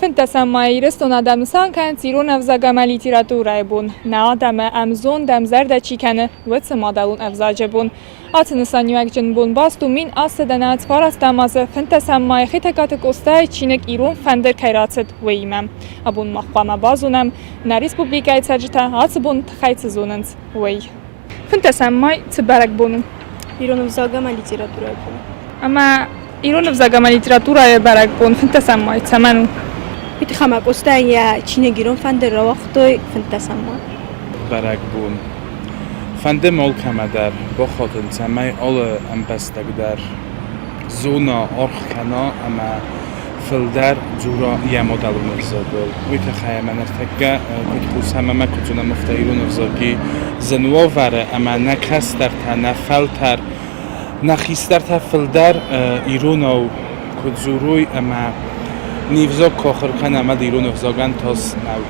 Finta samai restona dam sankan tirun avzagama literatura bun. Naadame amzon dam zerda çikene vıtsı madalun avzace bun. Atınısan yüekcin bun bastu min asıdanat faras damazı finta samai xitekatık ostay çinek irun fender kayratsit veyimem. Abun mahvama bazunem na respublikayt sacita atı bun tıxaytsı zonant vey. Finta samai tıbarak bunun. İran avzagama literatura bun. Ama irun avzagama literatura barak bun finta samai tamanu. Bitti خمك أستاذ چینگیرون فند رواختوی فنتسما. برگ بون. فنده مال کم در با خاطر سمای آل ام بستگ در زونا آرخ کنا اما فلدر جورا یه مدل نرزادل. ویت خیام نرتگه ویت خوش همه ما کجونا مفتایرون نرزاگی زنوا وره اما نکس در تا نفلتر نخیستر تا فلدر ایرون او کجوروی اما Невзог кохаркан амад ирон взаган тос нау.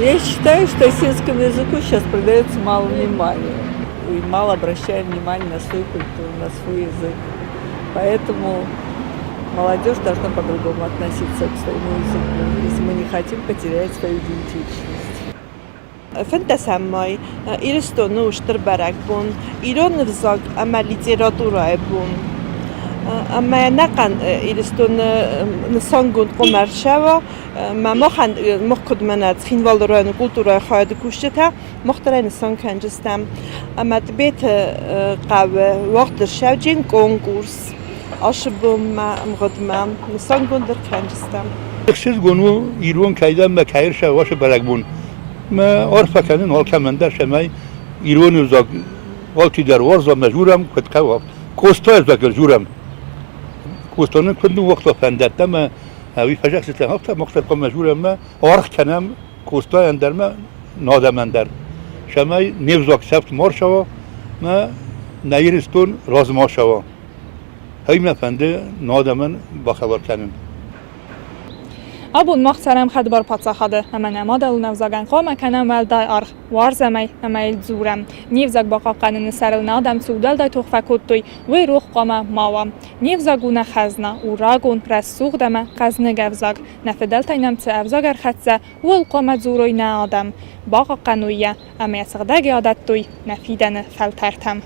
Я считаю, что сельскому языку сейчас придается мало внимания. И мало обращаем внимание на свою культуру, на свой язык. Поэтому молодежь должна по-другому относиться к своему языку, если мы не хотим потерять свою идентичность. Finta samai iristonu shterbarak bun, iron vzag ama literatura bun. اما نقن ایرستون نسانگون قمر شوا ما خن مخد منات خینوال ران کلتورای خواهد کوشته مختار نسان کنجستم اما بیت قوه وقت شو جین کنکورس آشبم ما مقدمم نسانگون در کنجستم. اکسیز گونو ایران کایدم ما کایر شواش بلگبون ما عرف کنن حال کمندر شمای ایران زاگ والتی در ورز مجورم کد قواب کوستا زاگ جورم کوستانن کندو وقت فندت ما هوی فجأت سلام تا مقصد قم مجبورم ما آرخ کنم کوستا اندر ما نادمندر شمای نیوزاک سفت مار شوا ما نیرستون راز ما شوا هی ما فنده نادمن با خبر کنم Abun maxsaram xadbar patsaxadı. Hemen amadal navzagan qoma kanam vel day arx. Varzamay amail zuram. Nevzag baqaqanını sarıl nadam sudal day toxfa kuttuy ve ruh qoma mawam. Nevzaguna xazna uragun rasuq dama qazne gavzag. Nafedal taynam tse avzagar xatsa vel qoma zuroy na adam. Baqaqanuya ama yasqdagi adattuy nafidane faltartam.